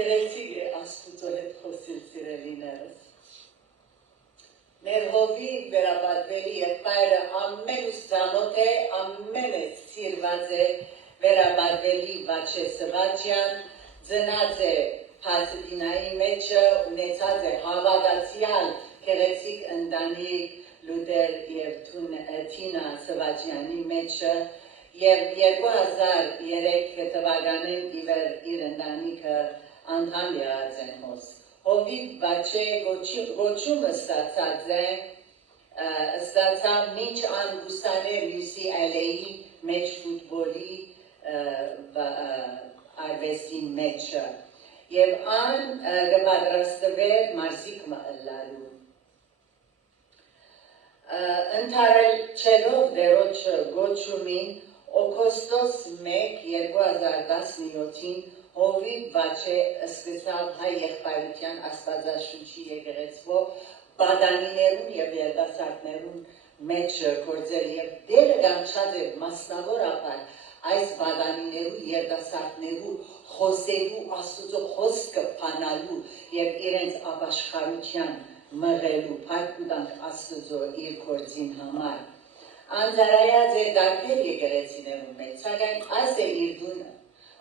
Գեղեցիկ է Աստուծո հետ խոսիլ սիրելիներս։ Մեր հովի վերաբادվելի եղբայրը ամեն ուսանոթ է, ամեն է սիրված է վերաբادվելի Վաչե Սվաջյան, ծնած է Փասադինայի մեջը, ունեցած է հավատացյալ գեղեցիկ ընտանիք Լուդեր և Թինա Սվաջյանի մեջը և 2003 թվականին իր ընտանիքը անդամ եղած են հոս։ Հովիվ Վաչե գոչումը ստացավ մինչ ան ուսաներ UCLA-ի մեջ ֆուտբոլի արվեստի մեջը և ան կպատրաստվեր մարզիկ ըլլալու։ Ընդառաջելով դերոջ գոչումին օգոստոս 1, 2017-ին Հովիվ Վաչե սկսավ հայ եղբայրության աստվածաշունչի եկեղեցվով բադանիներուն և երիտասարդներուն մեջ գործել և դերը կանչած է մասնավորապես այս բադանիներու երիտասարդներու խոսելու Աստուծո խոսքը բանալու և իրենց ապաշխարության մղելու փառք Աստուծո իր գործին համար։ Անձարայած է տարբեր եկեղեցիներուն մեջ, սակայն այս է իր դունը,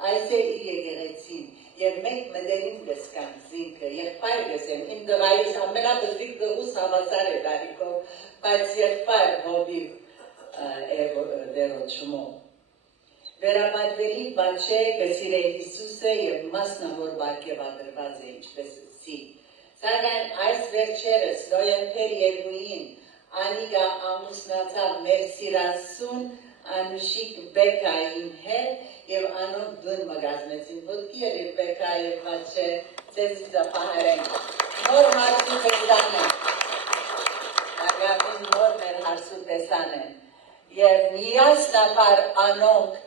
այս է իր եկեղեցին, և մենք մտերիմ կսկանք զինքը, եղբայր կսեմ, իմ տղայիս ամենաբզիկ տղուս հավասար է տարիքով, բայց եղբայր Հովիվ դերոջմով։ Վերաբادվելի Վաչե կսիրե Հիսուսը և մասնավոր բարգեւատրված է ինչպես սի։ Սակայն այս վերջերս նոյեմբեր 2-ին անիկա ամուսնացավ մեր սիրասուն Անուշիկ Բեկային հետ և անոնք դուն մգազմեցին։ Ոտքի էր իր Բեկա և Վաչե ձեզ զապահարեն։ Նոր հարսու տեսան են։ Ագավին նոր մեր հարսու տեսան են։ Եվ միասնապար անոնք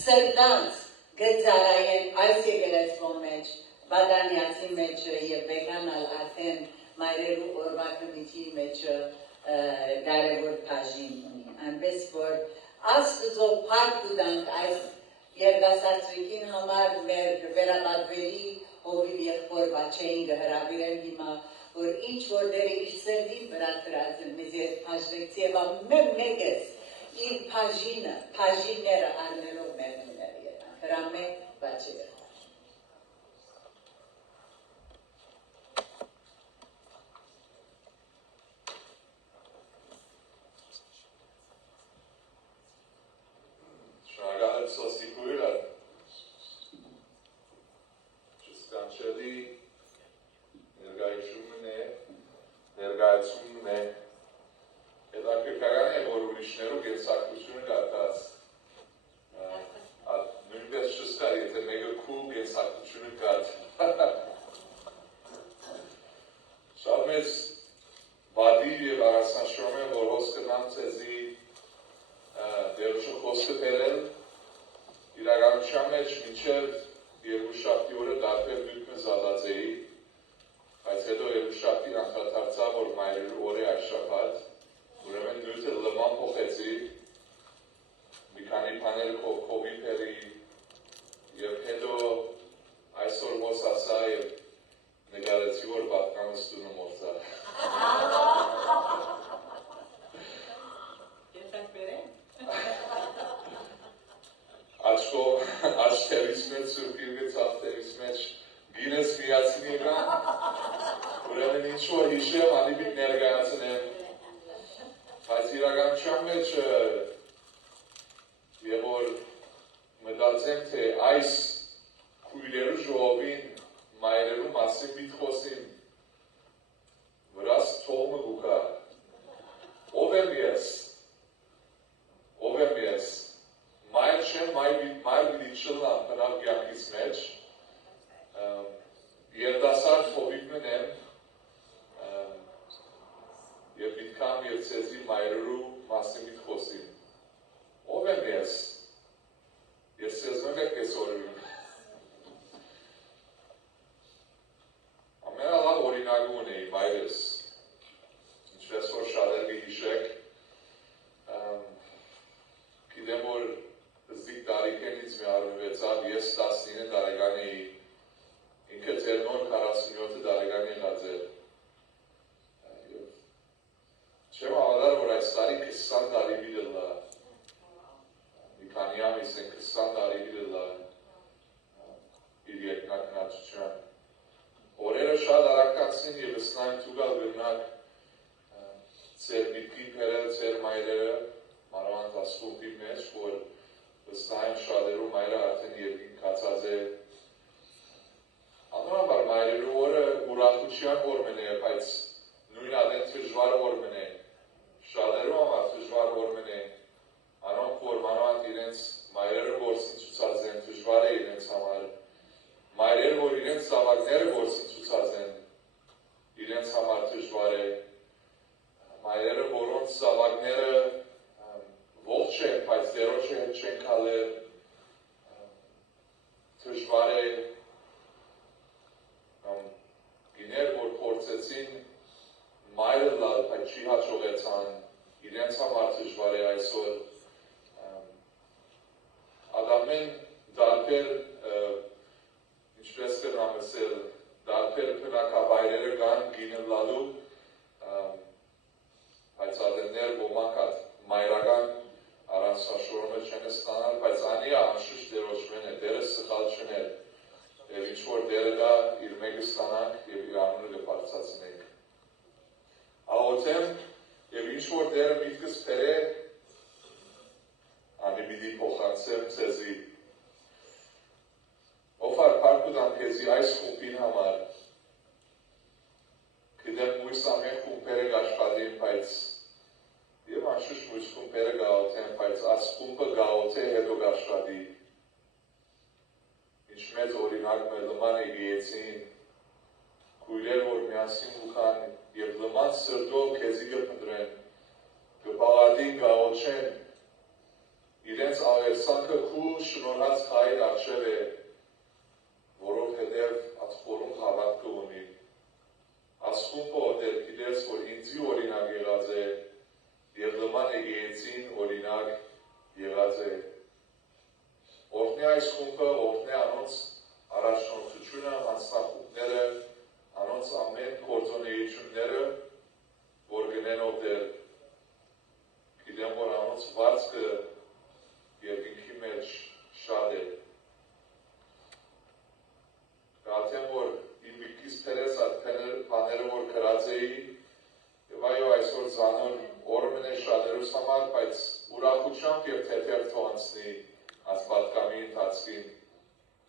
սրտանց գծարայեն այս եկեղեցվո մեջ, բադանյացի մեջ և Բեկանալ արդեն մայրերու օրվա կմիթի մեջ կարևոր բաժին ունի։ Այնպես որ Աստուծո փառք տանք այս երիտասարդին համար մեր վերաբادվելի Հովիվ եղբոր Վաչեին կհրավիրեմ հիմա, որ ինչ որ դերը իր սրտի վրա դրած են մեզ հետ բաժնեցի և ամեն մեկս իր բաժինները առնելով մեր նույնері ետ։ Հրամեք Վաչե եղբայր։ Ներկայացումն է հետաքրքրական է, որ ուրիշներու կենսակրությունը կատարած նույնպես չսկար, եթե մեկը քուլ կենսակրությունը կատ։ Շատ մեծ բադիր և առասնաշրում է, որ հոս կնամ ծեզի դերուշը խոսքը բերել, իրականության մեջ մինչև երկուշաբթի օրը տարբեր դույքն զադացեի, բայց հետո երկուշաբթի անդրադարձա, որ մայրերու օր է այս շաբաթ, ուրեմն նյութը լման փոխեցի, մի քանի բաներ քովի բերի և հետո այսօր ոս ասա և նկարեցի, որ պատկանս տունը մորձա։ Եսակ բերեմ։ Աչ թևիս մեջ, սուրպիրգը ծավ թևիս մեջ գինես միացին եկան, ուրեմն ինչ-որ հիշեմ, անիպիտ ներգայացնեմ, բայց իրականության մեջ և որ մտածեմ, թե այս քույրերու ժողովին մայրերու մասին պիտ խոսին, վրաս թողմը գուկա, ով եմ ես, մայր չեմ, մայր պիտի չլնամ բնավ կյանքից մեջ, երդասարդ հովիկն եմ և պիտքամ և ծեզի մայրերու մասին պիտ խոսին, ով եմ ես ծեզնով եք ես օրերուն, ամենալավ օրինակը ունեի մայրես, ինչպես որ շատեր կհիշեք, գիտեմ որ զիկ տարիքենից մի արվեցավ, ես 19 տարեկան Ուրախության ցուգալ գնանք ծեր միտքի փերել ծեր մայրերը մանավանդ ասկուպի մեջ, որ վստահ շատերու մայրը արդեն երկին կացած է Անորաբար մայրերու օրը ուրախության օրմն է, բայց նույն ադեն դժվար օրմն է, շատերու համար դժվար օրմն է, անոնք որ մանավանդ իրենց մայրերը գործին ցուցած են, դժվար է իրենց համար, մայրերը որ իրենց զավակները գործին ցուցած են, իրենց համար դժվար է, մայրերը որոնց զավակները ողջ են, բայց դերոջը հետ չեն կալեր, դժվար է, գիներ, որ փորձեցին մայրը լալ, բայց չի հաջողեցան, իրենց համար դժվար է այսօր, Ադամեն դարբեր, ինչպես կնամ ասել, դարբեր բնակավայրերը կան գինը լալու, բայց ադեններ ոմանք մայրական առանց սաշորումը չեն ստանալ, բայց անի անշուշտ դերոջմեն է, դերը սխալ չներ, և ինչ-որ դերը դա իր մեկը ստանանք և իր անունը գպարծացնենք։ Աղոթեմ և ինչ-որ դերը միտքս պեր է, անի բիդի փոխանցեմ ձեզի։ Ով արպարկուդան քեզի այս խումպին համար, կդեմ մույս ամեն խումպերը գաշխադին, բայց և անշուշտ մույս խումպերը գաղոթեմ, բայց աս խումպը գաղոթե հետո գաշխադի։ Ինչ մեծ օրինակ մեր լման եգիեցին, կույրեր որ միասին ուխան և լման սրդով կեզի գպնդրեն, գպաղադին գաղոչեն, իրենց աղերսանքը քու շնորհած խայր արշև է, որով հետև ատխորում հավատքը ունի։ Ասխումպը դեր գիտես, որ ինձի օրինակ եղած է, և լման եգիեցին օրինակ եղած է։ Օրհնի այս խումբը, օրհնի անոնց առաջնորդությունը, հանձնախումբները, անոնց ամեն գործունեությունները, որ գնեն ով դեր, գիտեմ, որ անոնց վարձքը երկինքի մեջ շատ է։ Գատեմ, որ իմ միտքիս պերես այդ պաները, որ կրած էի, և այո, այսօր զանոր օրմն է շատերուս համար, բայց ուրախությամբ և թեթև թողանցնի այս պատկամի ընթացքին։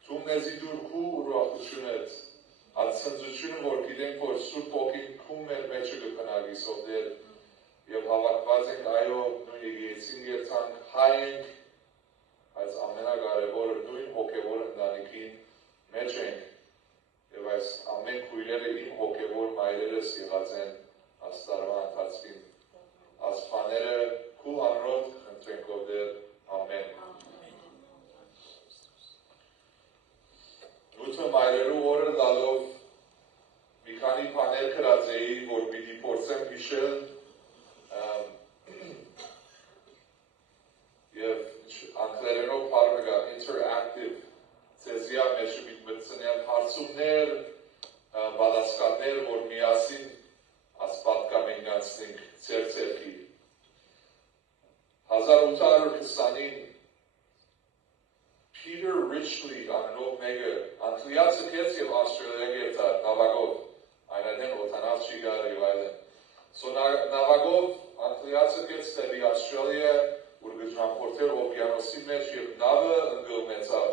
Թում մեզի դուր քու ուրախությունդ, այդ ցնծությունը, որ գիտենք, որ Սուրբ Ոգին քու մեր մեջը կքնագի սովդեր, և հավաքված ենք այո, նույն եգիեցին գերցանք, հայ ենք, բայց ամենակարևորը նույն հոգևոր ընտանիքին մեջ ենք, և այս ամեն քույրերը իմ հոգևոր մայրերս եղած են աստարվա ընթացքին։ Ասպաները քու անրոտ խնդրենք ով դեր, ամեն։ Նութը մայրերու օրը լալով մի քանի բաներ կրած էի, որ պիտի փորձեմ հիշել և անգլերենով բառը կա interactive, ձեզիա մեջը պիտի մտցնեմ հարցումներ, պատասխաններ, որ միասին աս պատկամեն գանցնենք ծեր-ծերքի։ 1820-ին Peter Richley անունով մեկը Անգլիացը կեց և Ավստրալիա գերտար նավագով, այնադեն օտանավ չի գար և այլն։ So նավագով Անգլիացը կեց տեպի Ավստրալիա, որ գժամփորդեր օվկիանոսի մեջ և նավը ընկղմեցավ։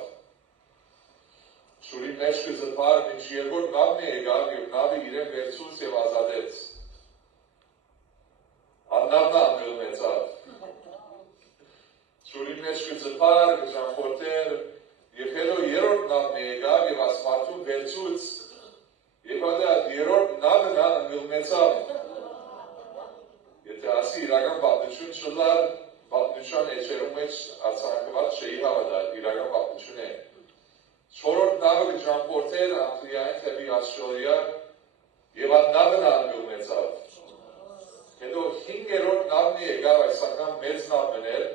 Շուրի մեջ կզպար, մինչ երկրորդ նավն է եկավ և նավը իրեն վերցուց և ազատեց։ Աննավնը ընկղմեցավ։ Շուրի մեջ կզպար, գժամփորդեր և հետո երորդ նավն է եկավ և ասմարդուն վերցուց և այդ երորդ նավը նա ընկղմեցավ։ Եթե ասի իրական պատմություն չլար, պատմության էջերում մեջ արձանագրված չէի հավատալ, իրական պատմություն է։ Չորրորդ նավը գժամփորդեր Անգլիային թեպի Ավստրալիա և այդ նավը նա ընկղմեցավ։ Հետո 5-րդ նավն եկավ, այս անգամ մեծ նավն էր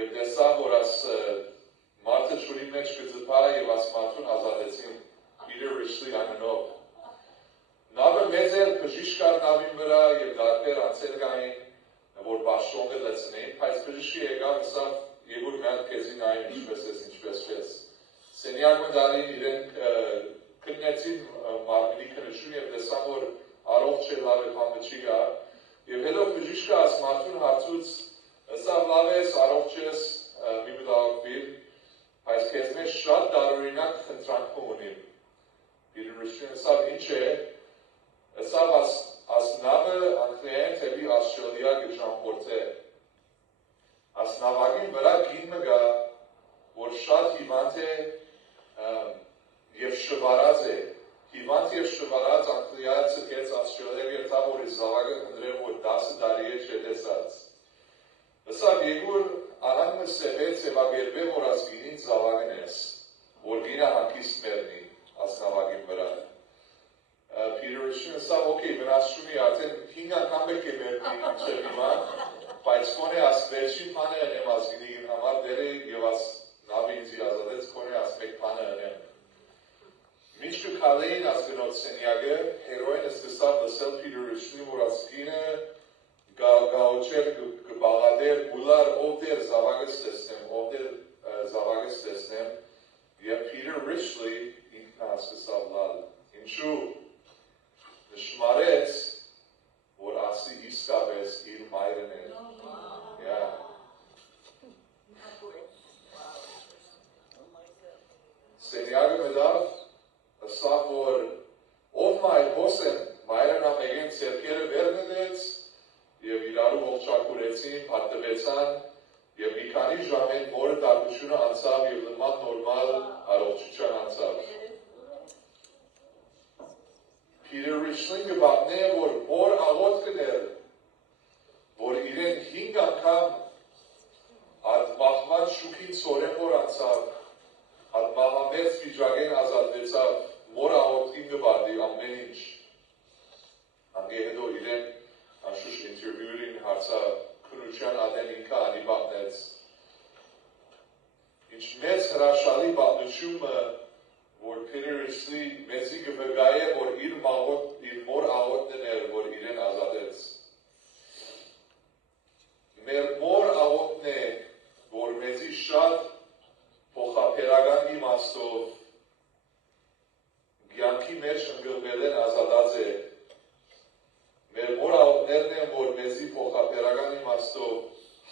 և տեսավ, որ աս մարդը ջուրի մեջ կզպա և աս մարդուն ազատեցին Peter Richley անունով։ Նավը մեծ էր, բժիշկ կար նավին վրա և դարբեր անցել կային, որ բաշխոնը լցնեին, բայց բժիշկը եկավ ասավ, եգուր մենք քեզի նայում ինչպես ես, ինչպես չես։ Սենյակը դարին իրենք քննեցին մարմնի քննություն և տեսան, որ առողջ է լավ է բանը չի գա եւ հետո բժիշկը աս մարդուն հարցուց սա լավ է առողջ ես մի մտահոգվիր բայց քեզ մեջ շատ տարօրինակ խնդրանք ունի Փիլիպոսին սա ինչ է սա as նավը անկլիեն թեպի Աստրալիա գճամփորձե as նավագին վրա գին մը գա որ շատ հիվանդ է եւ շվարած է հիվանդ եւ շվարած անկլիա ցկեց Աստրալիա երթա որ զավակը հնդրել որ 10 տարի է չտեսած սա եգուր Անանը սեվեց եվագերբե որ ասգինին զավագն ես, որ գինը հանգիստ մերնի ասնավագին վրա։ Փիլիպոսին սա ոքեյ վնասշունի արդեն 5 անգամ եք է մերնի ինչև հիմա, բայց կոնե աս վերջին պանը ընեմ ասգինին համար դեր է և աս նավի ինձի ազատեց կոնե աս մեկ պանը ընեմ։ Մինչ կքալեին ասգնոտ սենյագը, հերոին սկսավ լսել Փիլիպոսին, որ ասգինը գաուչեր կբաղադեր գուլար ով դեր զավագս տեսնեմ և Peter Richley ինքն ասկսավ լալ ինչու նշմարեց որ ասի իսկապես իր մայրն է սենյագը մդավ ասավ որ ով մայր հոսեն մայրն ամեգեն ծերկերը վերննեց և իրարու ողջակուրեցին, պարտվեցան և մի քանի ժամեն մորը դարբությունը անցավ և լման նորմալ առողջության անցավ։ Peter Richley գբատնե որ մոր աղոտ կներ, որ իրեն 5 անգամ այդ մահման շուքին ծորեն որ անցավ, այդ մահամերց վիճակեն ազատվեցավ, մոր աղոտքին գբարդի ամեն ինչ։ Անգե հետո իրեն Անշուշտ ինտերվյուրին հարցա քնության ադեն ինքը անի բաղնեց։ Ինչ մեծ հրաշալի բաղնությունը, որ Peter Richley մեզի գվգայ է, որ իր մոր աղոտն էր, որ իրեն ազատեց։ Մեր մոր աղոտն է, որ մեզի շատ փոխապերական իմաստով գյանքի մեջ ընկլվել են ազատած է Մեր մոր աղոտներն են, որ մեզի փոխապերական իմաստով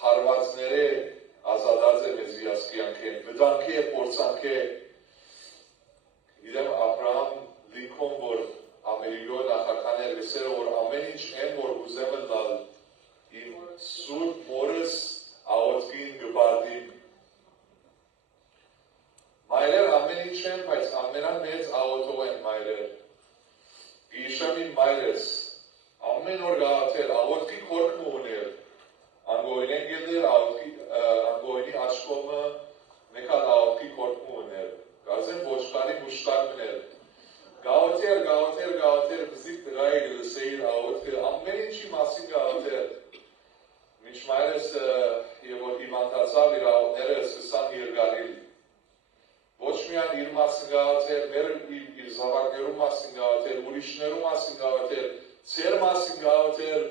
հարվածները ազատած է մեզի ասկյանք են, վտանք է, փորձանք է։ Գիտեմ Աբրահամ Լինքոն, որ Ամերիկոյ նախագահն էր լսել, որ ամեն ինչ են, որ ուզեմ լալ իմ սուրբ մորս աղոտքին գբարդին։ Մայրեր ամեն ինչ են, բայց ամենամեծ աղոտով են մայրեր։ Գիշեմ իմ մայրս ամեն օր գաղաթեր, աղոտքի կորք մուներ, անգոյին են գելներ, անգոյինի աչկոմը մեկալ աղոտքի կորք մուներ, գազեն ոչկարի մուշտակ մներ, գաղաթեր, բզիկ տղայի գլսեիր աղոտքը, ամեն ինչի մասին գաղաթեր, մինչ մայրս և որ հիվանդացավ իր աղոտները սկսան երգարիլ, ոչ միան իր մասին գաղաթեր, իր զավակներու մասին գաղաթեր, ուրիշներու մասին գաղաթեր, Ձեր մասին գաղաթեր,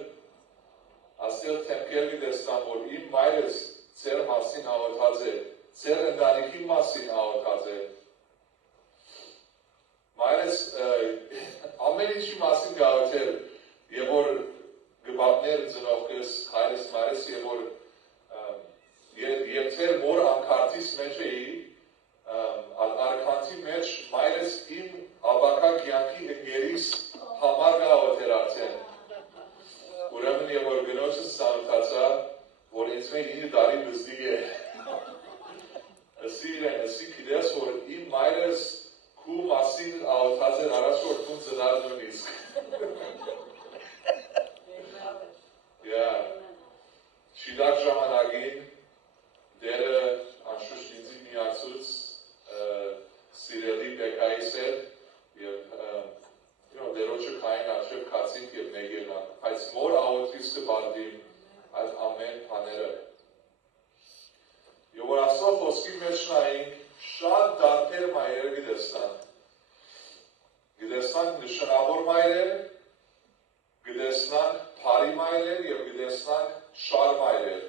աստեղ թեմքեր գիտեստան, որ իմ մայրս ձեր մասին աղոտած է, ձեր ընտանիքի մասին աղոտած է։ Մայրս ամեն ինչի մասին գաղաթեր, և որ գբատներ ծնողքս, հայրս մայրս, և ձեր որ անկարտիս մեջ էի, արքանտի մեջ մայրս իմ աբակա գյանքի ընգերիս համար գաղոթեր արդեն։ Ուրեմն և որ գնոջս սանութացա, որ ինձ մեն 9 տարի բզդիգ է։ Ասի իրեն, ասի կիդես, որ իմ մայրս քու մասին աղոթած էր առաջ որ քուն ծնար նույնիսկ։ Շիդակ ժամանակին դերը անշուշտ ինձի միացուց սիրելի բեկայիս էր և դերոջը կային արջև կացինք և նեգելնան, այս մոր աղոտից կբարդիմ այդ ամեն պաները։ Եվ որ ասով ոսկի մեջ նայինք, շատ դարբեր մայրեր գտեսնանք նշանավոր մայրեր, գտեսնանք փարի մայրեր և գտեսնանք շար մայրեր։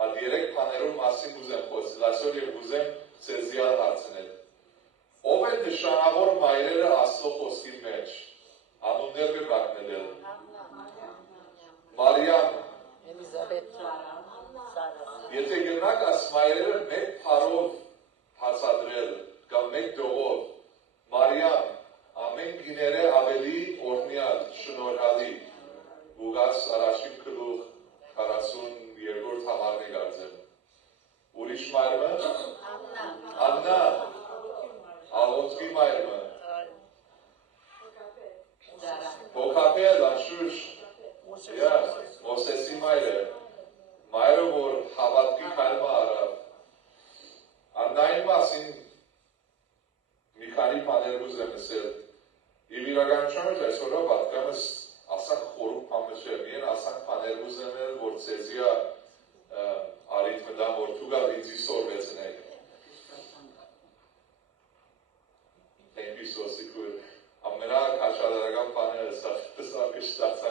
Այդ 3 պաներում մասին ուզեմ խոսել, այսօր և ուզեմ ծեզիալ հարցնել։ Ով է նշանավոր մայրերը Աստծո խոսքի մեջ։ անուններ կմակնել Մարիամ Էլիզաբեթ եթե գնաք աս մայրերը մեկ փարով հացադրել կամ մեկ դողով Մարիամ ամեն գիները ավելի օրհնյալ շնորհալի ուղղած առաջին գլուխ 42 համարն գարձեմ ուրիշ մայրը Աննա Աղոթքի մայրը Հոգապել անշուշ Մոսեսի մայրը որ հավատքի քայլը արավ Աննայի մասին մի քանի բաներ ուզեմ ասել եւ իրականությունում այսօրը պատկամս ասանք խորհուրդ բանը չէ միայն ասանք բաներ ուզեմ որ ցեզիա արիթմդամ որ դուգա ինձի սորվեցնեք Thank you so secure ամենա քաշալարական բանը սա կշտացանք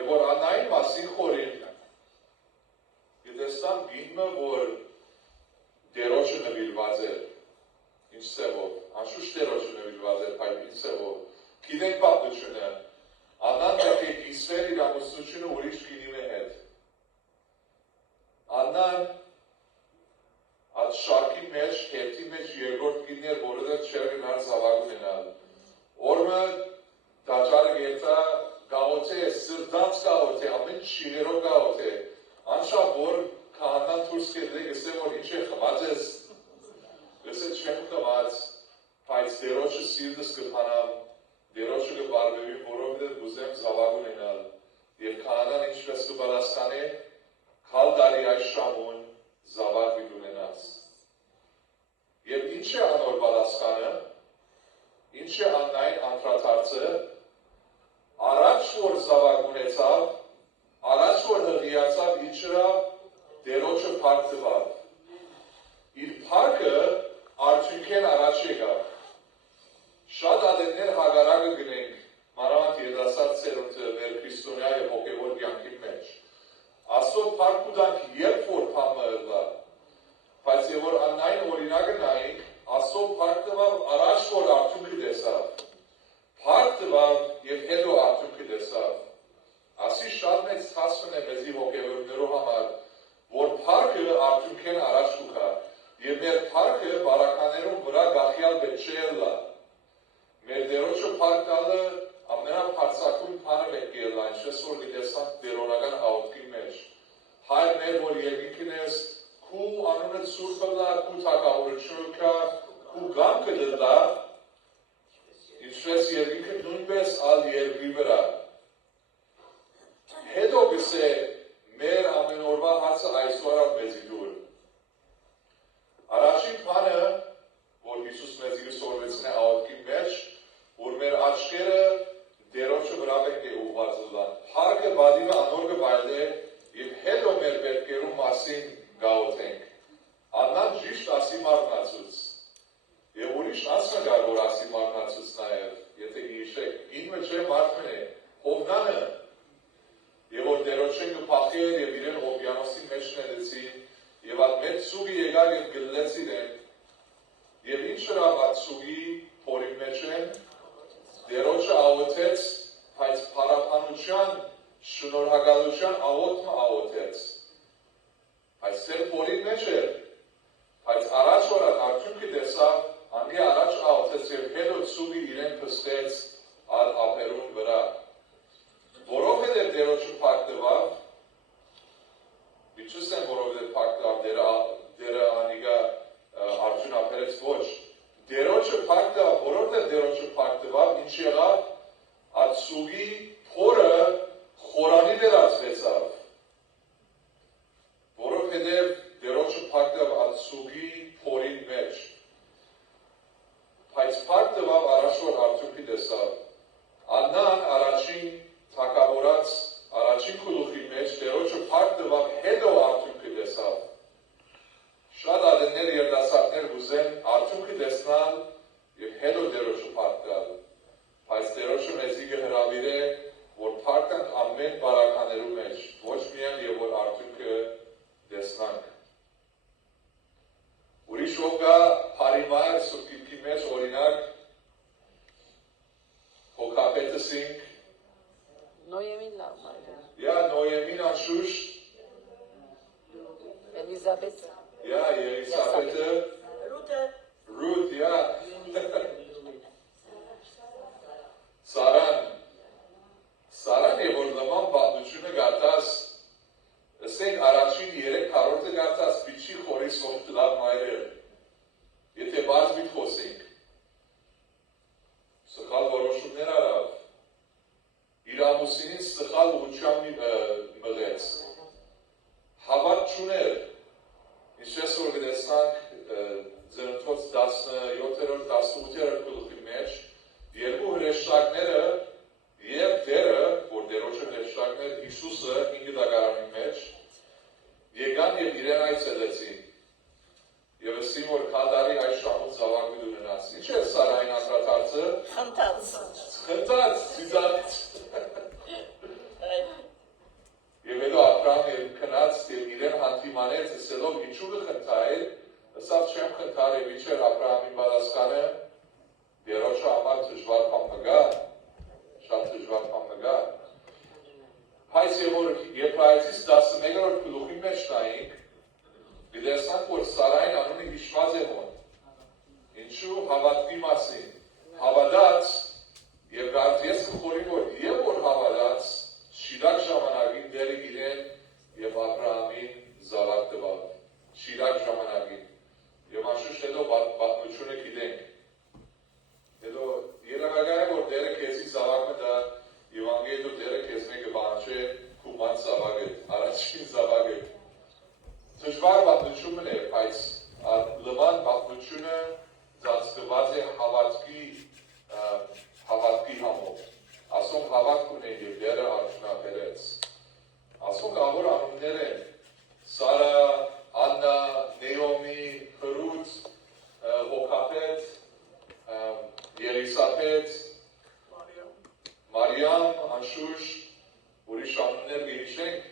Եվ որ աննային մասին խորին գիտեստան գինմը, որ դերոչը նվիրված էր, ինչ սևով, անշուշ դերոչը նվիրված էր, բայց ինչ սևով, գիտենք պատմությունը, աննան պետք է կիսվեր իր ամուսնությունը ուրիշ գինիմի հետ։ Աննան այդ շարքի մեջ, հետի մեջ երկրորդ գիններ, որը չէր գնար զավակ ունենալ։ Օրմը դաջարը գերծա գաղոթե, սրդանց գաղոթե, ամեն շիղերով գաղոթե, անշապ որ կահանան թուրս կեդրե գսեմ, որ ինչ է խմած ես, գսեմ չեմ խմած, բայց դերոչը սիրտս կպանամ, դերոչը կբարվեվի, որովհետև գուզեմ զավակ ունենալ, և կահանան ինչպես կբալաստանի, կալ դարի այս շամուն զավակ վիտ ունենաց։ Եվ ինչ է անոր բալաստանը, ինչ է աննային անդրադարձը, Առաջ որ զավակ ունեցավ, առաջ որ հղիացավ իջրա դերոչը փառք տվավ։ Իր փառքը արդյունքեն առաջ եկավ։ Շատ ադեններ հագարակը գնենք, մանավանդ երիտասարդ սերունդը մեր քրիստոնյա եւ հոգեվոր կյանքի մեջ։ Աստծո փառք ուտանք երբ որ փամը ըլլա, բայց եւ որ աննային օրինակը նայենք, Աստծո փառք տվավ առաջ որ արդյունքը տեսավ։ Փառք տվավ եւ հետո արդյունքը տեսավ։ Ասի շատ մեծ ցածն է մեզի հոգեվորներով համար, որ փառքը արդյունքեն առաջ կուքա եւ մեր փառքը բարականերում վրա գախյալ պետք չէ լա։ Մեր դերոջը փառք տալը ամենաբարձրակույն բանը պետք է լա, ինչպես որ գիտեսանք դերորական հաղորդքի մեջ։ Հայր մեր որ երկինքն ես, քու անունը սուրբը լա, քու թագավորությունը կա, քու գամքը դլա Ինչպես երկինքը նույնպես ալ երկրի վրա։ Հետո գսե մեր ամենօրվա հացը այսօր մեզի դուր։ Առաջին բանը, որ Հիսուս մեզի գսորվեցին է հաղորդքի մեջ, որ մեր աչքերը դերոջը վրա պետք է ուղղված լան։ Փառքը բադիվը անոր կվայել է եւ հետո մեր պետքերու մասին գաղութենք։ Աննան ճիշտ ասի մարմնացուց։ Եվ ուրիշ ասմը գար, որ ասի մարմնացուց նաև, եթե գիշեք, ինմը չէ մարդմն է, հովնանը, և որ դերոչեն կպախեր և իրեն օվյանոսի մեջ ներեցին, և at մեծ սուգի եկար և գլլեցին են, և ինչ հրավ at սուգի փորի մեջ են, դերոչը աղոթեց, բայց փառապանության, շնորհակալության աղոթը աղոթեց, բայց սեր փորի մեջ էր, բայց առաջ որ արդյունքը տեսավ, Անի առաջ աղոթեց և հետո ծուգի իրեն պստեց ալ ապերուն վրա։ Որովհետև դերոջը փառք տվավ, Իչուսեն որովհետև փառք տվավ դերը անիգա արդյուն ապերեց ոչ։ Դերոջը փառք տվավ, որովհետև դերոջը փառք տվավ, ինչ եղավ, at ծուգի փորը խորանի վերածվեցավ։ Որովհետև դերոջը փառք տվավ at ծուգի փորին մեջ։ Բայց փառք տվավ առաջ որ արդյունքի տեսավ։ Աննան առաջին թագավորած առաջին գլուխի մեջ դերոջը փառք տվավ հետո արդյունքը տեսավ։ Շատ ադեններ երիտասարդներ ուզեն արդյունքը տեսնալ եւ հետո դերոջը փառք տալ։ Բայց դերոջը մեզի կհրավիրե, որ փառք տանք ամեն բարականերու մեջ, ոչ միայն եւ որ արդյունքը տեսնանք։ Ուրիշ ով կա Փարիմայր սուպիպի մեջ օրինակ լսինք Նոյեմին լավ մայր է։ Նոյեմին անշուշտ, Էլիզաբետ։ Ելիսաբեթը, Ռութ, Սարան եւ որ նման պատմությունը գարտած, ասենք առաջին 3-4-ը գարտած պիչի խորից ով լավ մայրը, եթե բաց միտ խոսենք, սխալ որոշումներ արավ, իր ամուսինին սխալ ուղղությամբ մղեց, հավատ չուներ, ինչպես որ գտեսանք ծննդոց 17-րդ, 18-րդ գլխի մեջ, երկու հրեշտակները եւ դերը, որ դերոջը հրեշտակներ Հիսուսը 5 դագարանի մեջ, եկան եւ իրեն այցելեցին։ Եվ ասին, որ քադարի այս շամուց զավակի ունենաց։ Ինչ է Սարային անդրադարձը։ Խնդաց, ծիծաղից։ Եվ հետո Աբրահամ եւ քնած եւ իրեն հանդիմանեց, ասելով ինչու կխնդայր, ասավ չեմ խնդար եւ ինչ էր Աբրահամի պատասխանը, դերոջը համար դժվար բան մգա, շատ դժվար բան մգա։ Բայց եւ որ Եբրայեցիս 11-րդ գլուխի մեջ նայենք, գիտեսանք, որ Սարային անունը հիշված է մոտ, ինչու հավատքի մասին, հավատաց եւ գարտես կխորի, որ եւ որ հավատաց, շիրակ ժամանակին դերը իրեն եւ Աբրահամին զավակ տվավ, շիրակ ժամանակին, եւ անշուշտ հետո պատմությունը գիտենք, հետո երևակայ է, որ դերը քեզի զավակը դա Եվանգելիո դերը քեզ մեկը բանաչե քուման զավակը, առաջին զավակը, դժվար պատմությունն է, բայց լման պատմությունը ծածկված է հավատքի համով, ասոնք հավատք ունեն եւ դերը արդյունաբերեց, ասոնք ավոր անուններ են, Սարա, Աննա, Նեոմի, Հրութ, Հոկապետ, Ելիսաբեթ, Մարիամ, անշուշտ, ուրիշ անուններ գիշենք,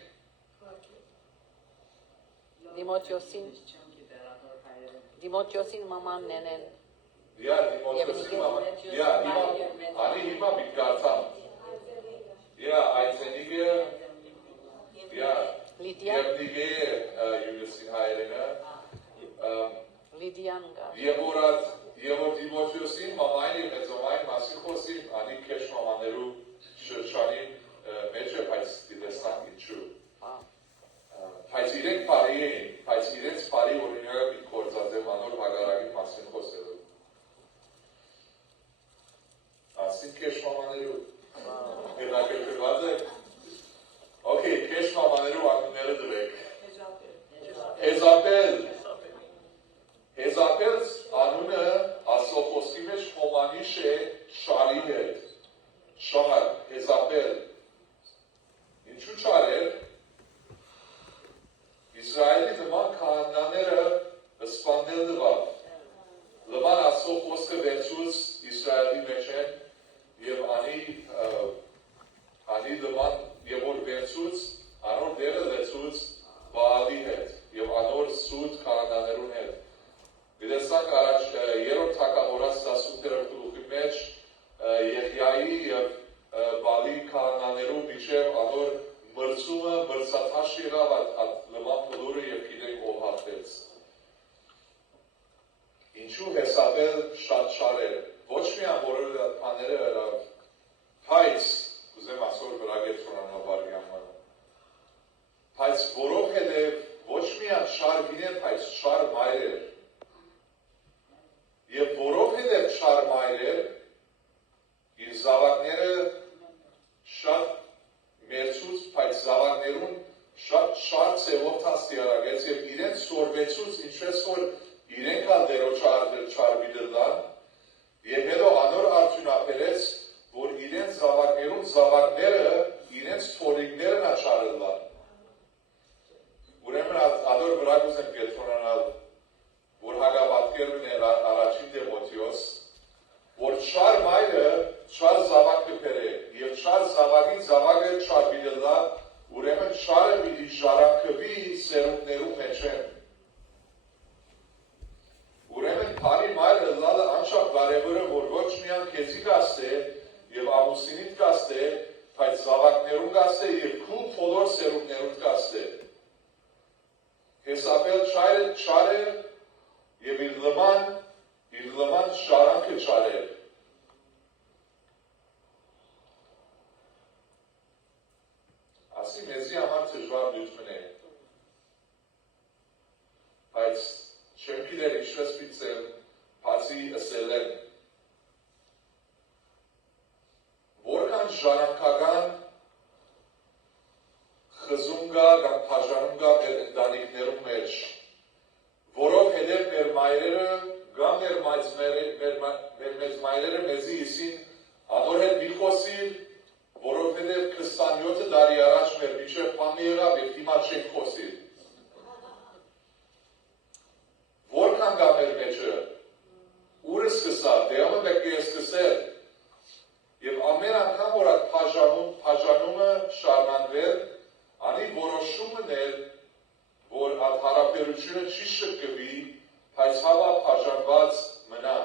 Դիմոթեոսին մաման նենեն։ Դիմոթեոսին մաման, անի հիմա բիտկարցամ, այցենիգը, Եվնիգե յուլիսին հայերենը, Լիդիան գա։ Եվ որ Դիմոթեոսին մամային և մեծոմային մասին խոսին, անի կեշ մամաներու շրջանին մեջ է, բայց դիտեսնանք ինչու։ Բայց իրենք պարի էին, բայց իրենց պարի օրինակը պիտ կործած է մանոր հագարագի մասին խոսելու։ Ասին կեշ մամաներու, գետակերկրված է։ Okay, կեշ մամաներու ակումները դվեք։ Հեզապել անունը ասոպոսկի մեջ հոմանիշ է շարի հետ, շար, Հեզապել, ինչու չար էր, Իսրայելի նման քահանաները սպանդել դվավ, լման ասոպոսկը վերցուց Իսրայելի մեջ են, և անի լման, և որ վերցուց, անոր դերը լեցուց Բալի հետ, և անոր սուտ քահանաներուն հետ, Գիտեսանք առաջ երորդ թագավորաց 18-րդ գլուխի մեջ Եղիայի և Բալի քահանաներու միջև անոր մրցումը մրցաթաշ եղավ լման փլուրը և գիտենք ով հաղթեց։ Ինչու Հեսապել շատ շար էր, ոչ միայն որը բաները հրավ, բայց, կուզեմ ասոր վրա գեցոնան ապարգյանը, բայց որովհետև ոչ միայն շար գիներ, բայց շար մայր էր, Եվ որովհետև շար մայր էր, իր զավակները շատ մերցուց, բայց զավակներուն շատ շար ծևով թաստիարագեց և իրենց սորվեցուց, ինչպես որ իրենք ալ դերոջ չարվի դլան, և հետո անոր արդյունապերեց, որ իրենց զավակներուն զավակները իրենց թորիգներն աչարելան։ Ուրեմն ադոր վրա գուզեմ գետոնանալ, որ հագաբատկերն էր առաջին Դեմոթեոս, որ չար մայրը չար զավակ կպեր է, և չար զավակին զավակը չար բիդելա, ուրեմն չարը միտի ժարակվի սերունդներու մեջ են։ Ուրեմն պարի մայրը լալը անչապ կարևորը, որ ոչ միան կեզի կասե և ամուսինիտ կասե, սերունդներուն կաստե։ Հեսապել չարեր և իր լման շարանքը չարեր։ Ասի մեզի համար դժվար դյութմն է, բայց չեմ գիտեր ինչպես պիտեմ բացի ըսել են, որքան ժառանգական խզում գա կամ բաժանում գա մեր ընտանիքներում մեջ, որովհետև մեր մայրերը կամ մեր մեծ մայրերը մեզի իսին անոր հետ մի խոսիր, որովհետև 27 տարի առաջ մեր միջև բան եղավ և հիմա չենք խոսիր։ Որքան գա մեր մեջը, ուրը սկսավ, դեղը մեկ է սկսել, և ամեն անգամ որ այդ բաժանումը շարմանվել, անի որոշումն էր, որ այդ հարաբերությունը չի շկվի, բայց հավա բաժանված մնա։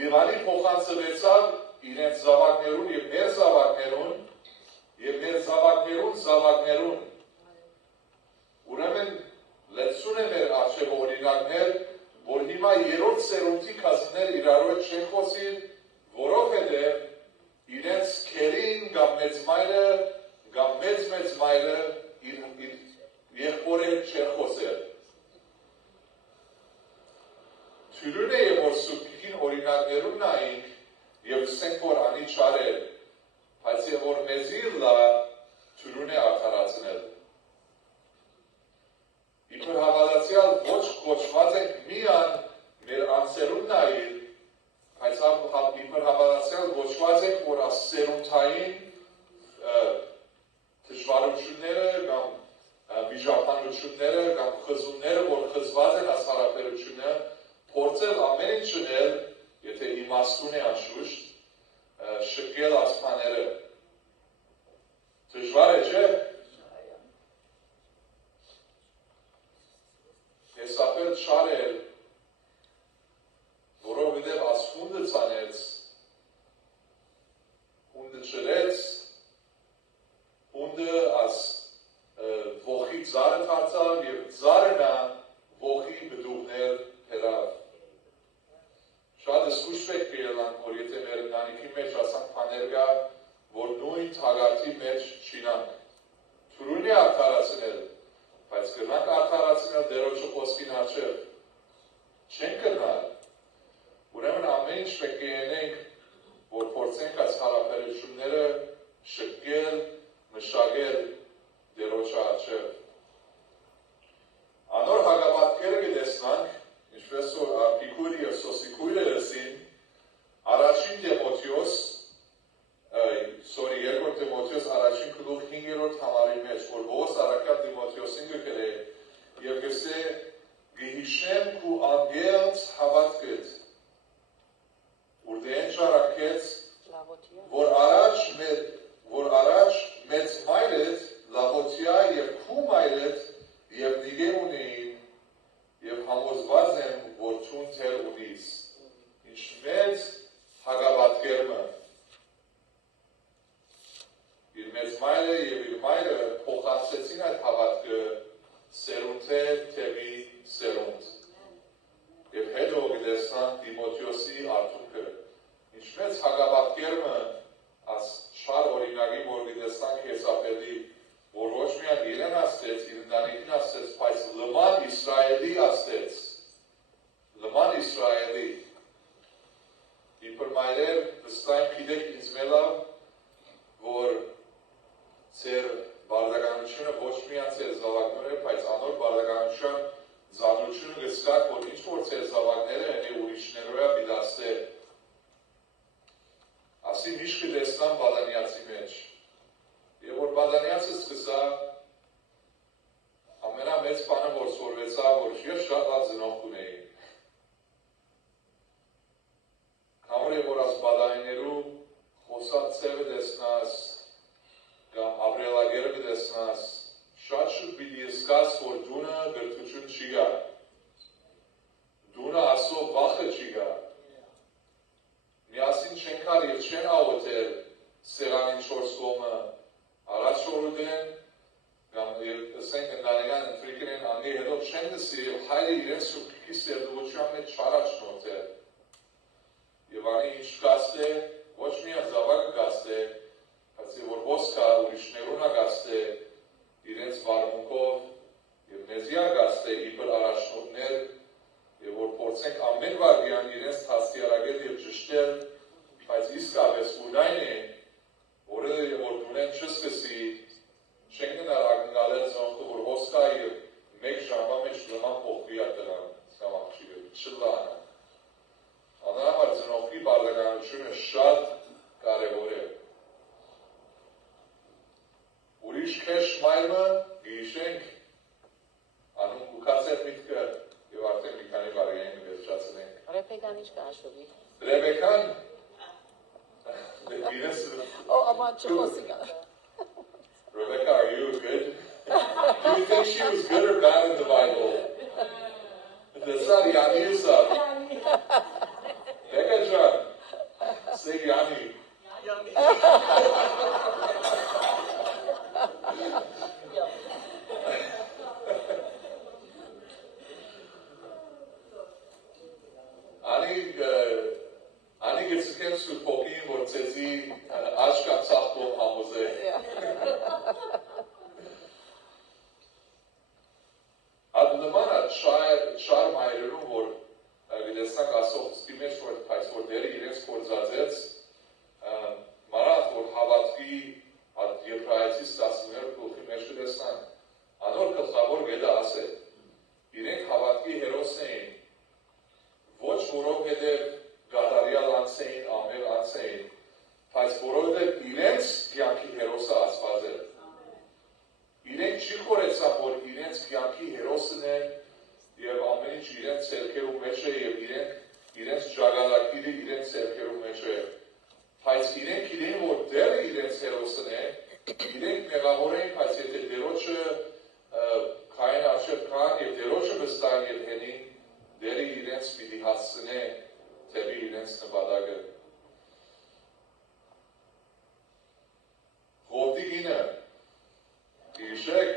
Եվ անի փոխանցվեցավ իրենց զավակներուն և մեր զավակներուն։ Ուրեմն լեցուն է մեր արջև օրինակներ, որ հիմա երրորդ սերունդի կազներ իրարու հետ չեն խոսիր, որովհետև իրենց քերին կամ մեծ մայրը կամ մեծ մայրը իր եղբորը հետ չեն խոսել։ Թյուրուն է որ սուպքին օրինակներուն նայինք և սենք որ անի չարել, բայց որ մեզի լա թյուրուն է արդարացնել։ Իբր հավատացյալ ոչ կոչված ենք միան մեր անձերուն նայել, բայց իբր հավատացյալ կոչված ենք, որ սերունդային դժվարությունները կամ վիճաբանությունները կամ խզումները, որ խզված են աս հարաբերությունը, փորձել ամեն ինչ ունել, եթե իմաստուն է անշուշտ, շկել ասպաները։ Դժվար է, չէ՞։ Հեսապել չարել, որովհետև աս հունդը ծանեց, հունդը չրեց, հունդը աս ողի ծարը թարցավ և ծարնա ողի բդուղներ հերավ։ Շատ զգուշ պետք է ելանք, որ եթե մեր ընտանիքի մեջ ասանք բաներ կա, որ նույն թագարտի մեջ չինանք։ Թուրուն է արդարացնել, բայց կրնանք արդարացնել դերոջը խոսքին արջև։ Չենք կրնալ։ Ուրեմն ամեն ինչ պետք է ենենք, որ փորձենք այս հարաբերությունները շկել, մշակել դերոջը արջև։ Անոր հագաբատքերը կտեսնանք, ինչպես որ Արկիկուրի և Սոսիկույրը լսին, առաջին Տիմոթեոս, երկրորդ Տիմոթեոս առաջին գլուխ 5-րդ համարի մեջ, որ Պողոս առաքյալ Տիմոթեոսին կգրե և գսե գհիշեմ քու անգերց հավատքդ, որ դեն շարակեց, որ առաջ մեծ մայրդ Լավոթիա և քու մայրդ և նիգե ունեին և համոզված եմ, որ թուն թեր ունիս։ Ինչ մեծ հագաբատկերմը։ Իր մեծ մայրը և իր մայրը փոխանցեցին այդ հավատքը սերունդե թևի սերունդ։ Եվ հետո գտեսնանք Տիմոթեոսի արդյունքը։ Ինչ մեծ հագաբատկերմը աս չար օրինակի, որ գտեսնանք Հեսապելի, որ ոչ միայն իրեն աստեց, իր ընտանիքին աստեց, բայց լման Իսրայելի աստեց։ Լման Իսրայելի։ Իբր մայրեր, վստահ գիտեք ինձ մելավ, որ ձեր բարդականությունը ոչ միայն ձեր զավակները, բայց անոր բարդականության զանրությունը գսկակ, որ ինչ որ ձեր զավակները են ուրիշներոյա բիդաստե։ Ասի միշտ կտեսնամ բադանյացի մեջ։ Եվ որ բադանյացը սկսա, ամենամեծ բանը որ սորվեցա, որ ես շատ լավ զնող կունեի։ Կամր է, որ աս բադայներու խոսած ծևը դեսնաս, կամ ապրելագերը կտեսնաս, շատ շուտ պիտի զգաս, որ դունը գրթություն չի գա։ Դունը ասո վախը չի գա։ Միասին չեն կար և չեն աղոթել սեղանին չորս կողմը, առաջ օրուդեն ինքի սերդողության մեջ չարաչնոտ է։ Եվ անի ինչ գաստ է, ոչ միան զավակը գաստ է, բայց որ ոսկա ուրիշներուն գաստ է, իրենց վարմունքով եւ մեզիա գաստ է իբր առաջնորդներ, եւ որ փորձենք ամեն վարդյան իրենց հասցիարակել եւ ճշտել, բայց իսկապես ունայն է, որը որ դունեն չսկսի, չենք գնալ ակնկալել զոնքը, որ ոսկա եւ մեկ ժամվա մեջ նման փոխվի ատելան, կամ աղջիկը, չլանը։ Անհամար ծնողքի բարդականությունը շատ կարևոր է։ Ուրիշ քեշ մայրը գիշենք, անում կուկացեր միտքը, եւ արդեն մի քանի վարյային վերջացնենք։ Ռեբեկան ինչ կհաշվի։ Ռեբեկան, Ամա չխոսի կա։ Rebecca, are you good? Do you think she was good or bad in the Bible? That's not Yanni stuff. Becca John, say Yanni. Ani getsken su pokin vortsezi aşka tsakto hamuze. Adnamana char mayrun vor gidesnak asok stimesh vor paisvor deri irens korzadzets marat vor havatki ad yepraetsis tasmer kulkhi mesh gidesnan anor khalkhavor geda ase irek havatki herosein ոչ որովհետև գադարյալ անցեին, ամեր անցեին, բայց որովհետև իրենց կյանքի հերոսը Աստված է։ Իրենք չի խորեցան, որ իրենց կյանքի հերոսն են եւ ամեն ինչ իրենց ցերքերու մեջ է եւ իրենց ճագալակիրը իրենց ցերքերու մեջ է։ Բայց իրենք իրեն որ դեռ իրենց հերոսն է, իրենք մեղավոր են, բայց եթե դերոջը քային արժեք կան եւ դերոջը վստահ եւ հենին դերի իրենց պիտի հասցնե թեպի իրենց նպատակը։ Ղովդի գինը, հիշեք,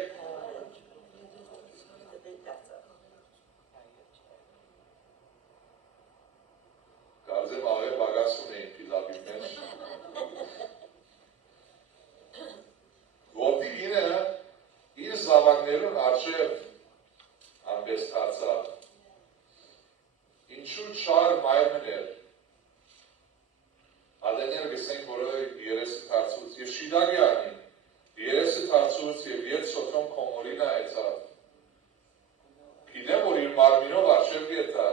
կարծեմ աղեր բագասուն էին պիլապի մեջ։ Ղովդի գինը իր զավակներուն արջև անպես թարցավ։ Ինչու չար մայրմն էր, ադեներ գսենք, որը երեսը թարցուց, և շիդագի անին, երեսը թարցուց և ետ սոտոն կոմորինա էցավ, գիտեմ, որ իր մարմինով արշև գետա,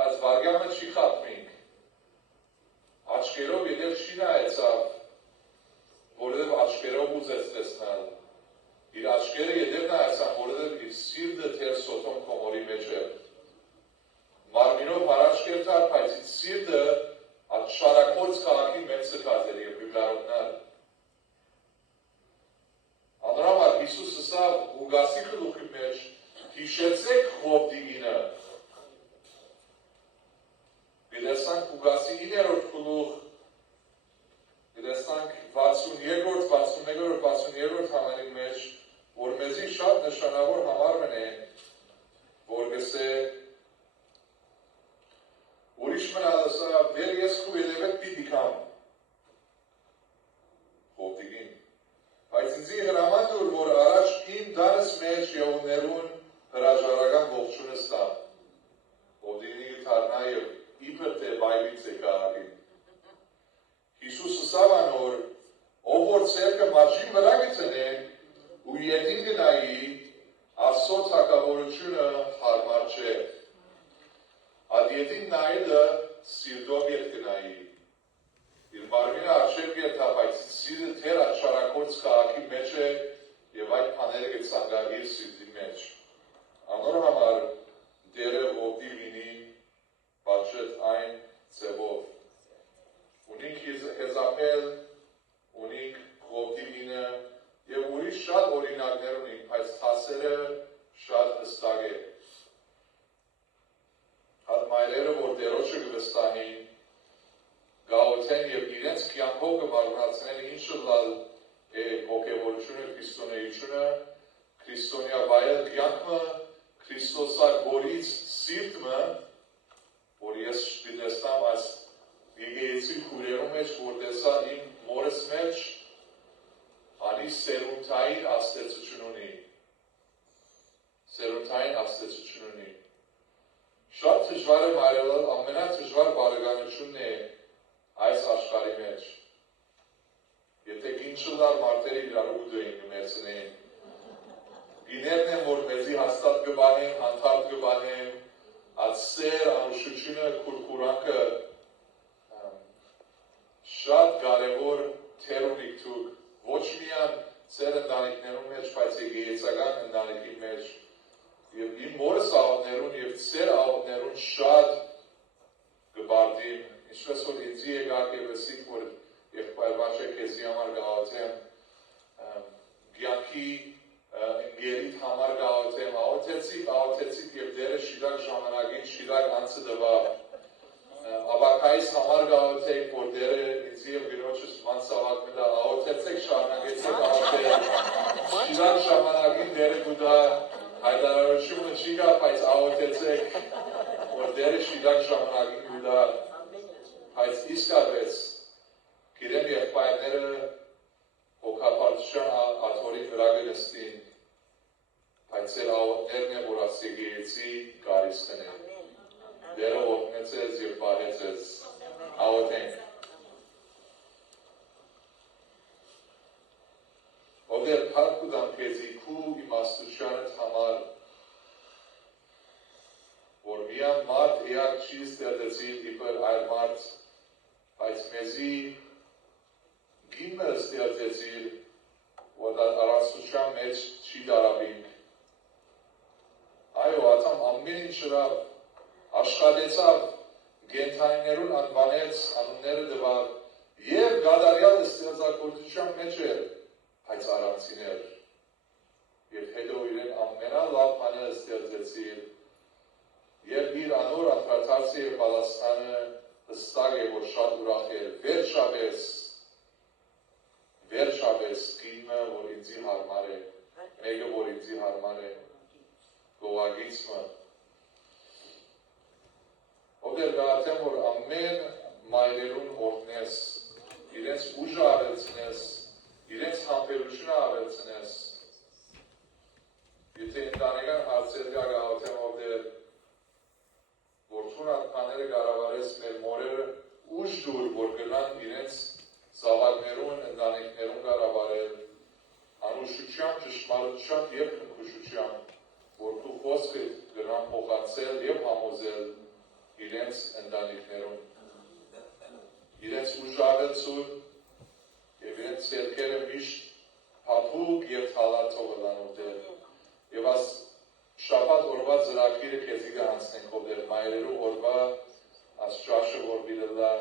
բայց վարգյամը չի խապմինք, աչկերով ետև շինա էցավ, որև աչկերով ուզեց տեսնալ, իր աչկերը ետև նայեցան, որև իր սիրդը թեր սոտոն կոմորի մեջ էր, Մարմինով հարաճ կերտար, բայց իտ սիրտը at շարակորց քաղաքի մեջ սկած էր և բիբլարոտնար։ Անրամար Հիսուս ասավ Ուգասի խլուխի մեջ, հիշեցեք Ղովդի գինը։ Գիտեսանք Ուգասի 9-րդ խլուխ, գիտեսանք 62-րդ, 61-րդ, 62-րդ համարի մեջ, որ մեզի շատ նշանավոր համարվն է, որ գսե Ուրիշ մնալ ասավ, դեր ես քու ելևետ պիտի կամ Ղովդիգին, բայց ինձի հրամանդ որ առաջ իմ դարս մեջ եղուներուն հրաժարական ողջունը ստա Ղովդիգինի գթարնա և իպր թե բայվից է կաղագին Հիսուս ասավ անոր, ով որ ցերկը մարժին վրա գծնեն ու ետին գնայի Աստծո թագավորությունը հարմար չէ Ադիետին նայելը սիրդով ետ գնայի, իր մարմինը արշև գետա, բայց սիրը թեր աշարակորց կաղաքի մեջ է և այդ պաները գծանգա իր սիրդի մեջ։ Անոր համար դերը ողդի լինին բաչետ այն ծևով։ Ունինք հեզապել, ունինք ողդի լինը և ուրիշ շատ օրինակներ ունինք, բայց հասերը շատ հստակ է։ Հատ մայրերը, որ դերոջը գվստահին, գաղութեն և իրենց կյանքով կմարմնացնեն ինչը լալ է հոգևորությունը, քրիստոնեությունը, քրիստոնյա վայել կյանքը, Քրիստոսագորից սիրտը, որ ես դիտեցամ այս եկեղեցի քուրերում մեջ, որ տեսա իմ մորս մեջ, անի սերունտային աստեցություն ունի։ Սերունտային աստեցություն ունի։ Շատ դժվար է մայրելալ, ամենադժվար բարեկամությունն է այս աշխարհի մեջ։ Եթե գինչլար մարդերը իրար ուդույն գմեցնեն, գիներն են, որ մեզի հաստատ գբանեն, հանդարտ գբանեն, ացեր, անուշությունը, կուրկուրանքը, շատ կարևոր թեր ունիք դուք, ոչ միան ծեր ընտանիքներում մեջ, բայց եկեղեցական ընտանիքի մեջ, եւ իմ մորս աղոտներուն եւ ծեր աղոտներուն շատ գբարդին, ինչպես որ ինձի եկակ եւ ասիք, որ եղբայր բաչե քեզի համար գաղութեմ, գյանքի ընգերիդ համար գաղութեմ, աղոտեցիք եւ դերը շիրակ ժամանակին, շիրակ անցը դվա, Աբակայից համար գաղութեք, որ դերը ինձի և գնոչս մանսավակ մտա, աղոթեցեք շարնագեցեք աղոթեք, շիրակ ժամանակին դերը գուդա, հայդարարությունը չի գա, բայց աղոթեցեք, որ դերը շիրակ ժամանակին գուդա, բայց իսկապես, գիրեմ եղբայրները հոգապարտության աթորի վրա գնստին, բայց ծեր աղոթներն է, որ աս եկեղեցի գարիս խնեն։ Դերը ողնեցեց և պահեցեց, աղոթենք։ Ով դեր պարկ ուդամ քեզի քու իմաստությանդ համար, որ միան մարդ էակ չի ստեղծեցիր իբր այլ մարդ, բայց մեզի գիմը ստեղծեցիր, որ առանցության մեջ չի դարավինք։ Այո, ատամ ամեն ինչ հրավ, աշխատեցավ, գենթայիներուն անվանեց, անունները դվավ, և գադարյալ ստեղծագործության մեջ էր, բայց առանցին էր, և հետո իրեն ամենալավ բանը ստեղծեցիր, և իր անոր անդրադարձը և Պալաստանը հստակ է, որ շատ ուրախ էր, վերջապես գինը, որ ինձի հարմար է, մեկը, որ ինձի հարմար է, գողագիցմը, ով դեր գաղթեմ, որ ամեն մայրերուն օրտնես, իրենց ուժը ավելցնես, իրենց համբերությունը ավելցնես, եթե ընտանեկան հարցեր գաղթեմ, ով դեր որդուն ատմաները գարավարես մեր մորերը ուժ դուր, որ գնան իրենց զավակներուն, ընտանիքներուն գարավարել, անուշությամբ, ճշմարությամբ և քնքուշությամբ, որ դու խոսքը գնան փոխանցել և համոզել իրենց ընտանիքներուն, իրենց ուժավելցուն և իրենց սերքերը միշտ փափուկ և թալաթով լանով դեր, և աս շաբաթ օրվա ծրագիրը քեզի գանցնենք, ով դեր մայրերու օրվա աս ճաշը որ բիլելա,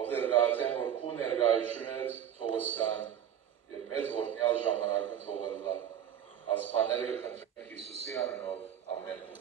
ով դեր գաղթեմ, որ քու ներգայությունդ թողստան և մեծ օրտնյալ ժամանակն թողելա, աս պաները կխնդրենք Հիսուսի անունով, ամեն։